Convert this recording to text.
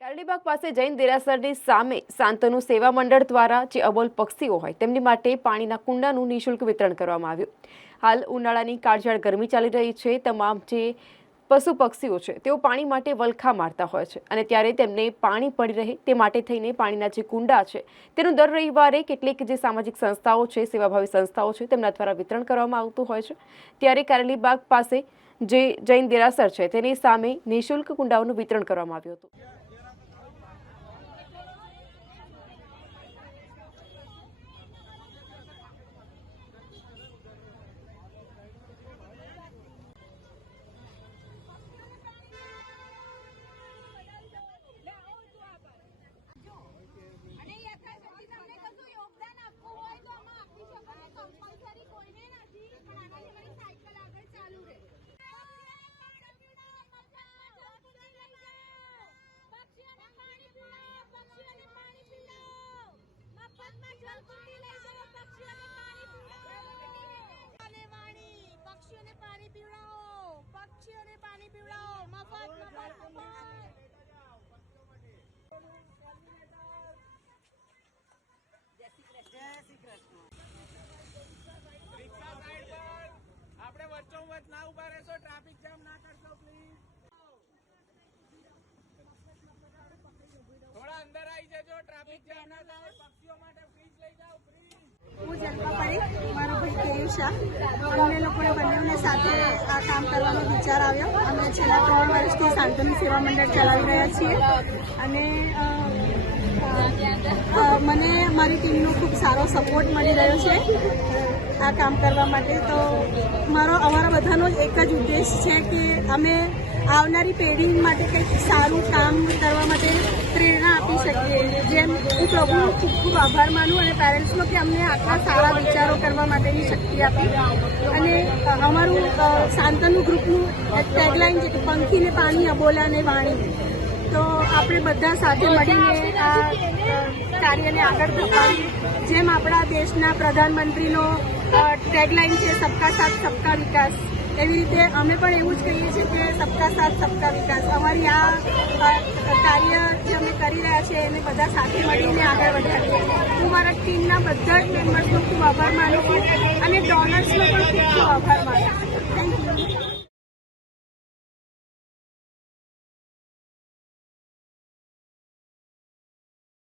કારડીબાગ પાસે જૈન દેરાસરની સામે શાંતનુ સેવા મંડળ દ્વારા જે અબોલ પક્ષીઓ હોય તેમની માટે પાણીના કુંડાનું નિઃશુલ્ક વિતરણ કરવામાં આવ્યું। હાલ ઉનાળાની કાળઝાળ ગરમી ચાલી રહી છે। તમામ જે પશુ પક્ષીઓ છે તેઓ પાણી માટે વલખા મારતા હોય છે અને ત્યારે તેમને પાણી પડી રહે તે માટે થઈને પાણીના જે કુંડા છે તેનું દર રવિવારે કેટલીક જે સામાજિક સંસ્થાઓ છે, સેવાભાવી સંસ્થાઓ છે તેમના દ્વારા વિતરણ કરવામાં આવતું હોય છે। ત્યારે કારડીબાગ પાસે જે જૈન દેરાસર છે તેની સામે નિઃશુલ્ક કુંડાઓનું વિતરણ કરવામાં આવ્યું હતું। આપણે વચ્ચોવચ ના ઉભા રહેશો, ટ્રાફિક જામ ના કરશો પ્લીઝ। થોડા અંદર આવી જજો, ટ્રાફિક જામ ના થાય। પક્ષીઓ માટે ફ્રીજ લઈ જાઓ, ફ્રીજ। હું જલપા પડી, મારો ભાઈ કેયુ શાહ, અમને લોકોને બંનેને સાથે આ કામ કરવાનો વિચાર આવ્યો। અમે છેલ્લા 3 વર્ષથી શાંતનુ સેવા મંડળ ચલાવી રહ્યા છીએ અને મને મારી ટીમનો ખૂબ સારો સપોર્ટ મળી રહ્યો છે આ કામ કરવા માટે। તો અમારા બધાનો જ એક જ ઉદ્દેશ છે કે અમે આવનારી પેઢી માટે કંઈક સારું કામ કરવા માટે પ્રેરણા આપી શકીએ। જેમ હું પ્રભુનો ખૂબ ખૂબ આભાર માનું અને પેરેન્ટ્સનો કે અમને આટલા સારા વિચારો કરવા માટેની શક્તિ આપી। અને અમારું શાંતનુ ગ્રુપનું ટેગલાઇન છે કે પંખીને પાણી, અબોલાને વાણી। તો આપણે બધા સાથે મળીને આ કાર્યને આગળ ધપાવીએ। જેમ આપણા દેશના પ્રધાનમંત્રીનો ટેગલાઇન છે સબકા સાથ સબકા વિકાસ, એવી રીતે અમે પણ એવું જ કહીએ છીએ કે સબકા સાથ સબકા વિકાસ। અમારી આ કાર્ય જે અમે કરી રહ્યા છીએ એને બધા સાથે મળીને આગળ વધારીએ। હું મારા ટીમના બધા જ મેમ્બર્સનો ખૂબ આભાર માનું છું અને ડોનર્સનો પણ ખૂબ ખૂબ આભાર માનું છું। Thank you.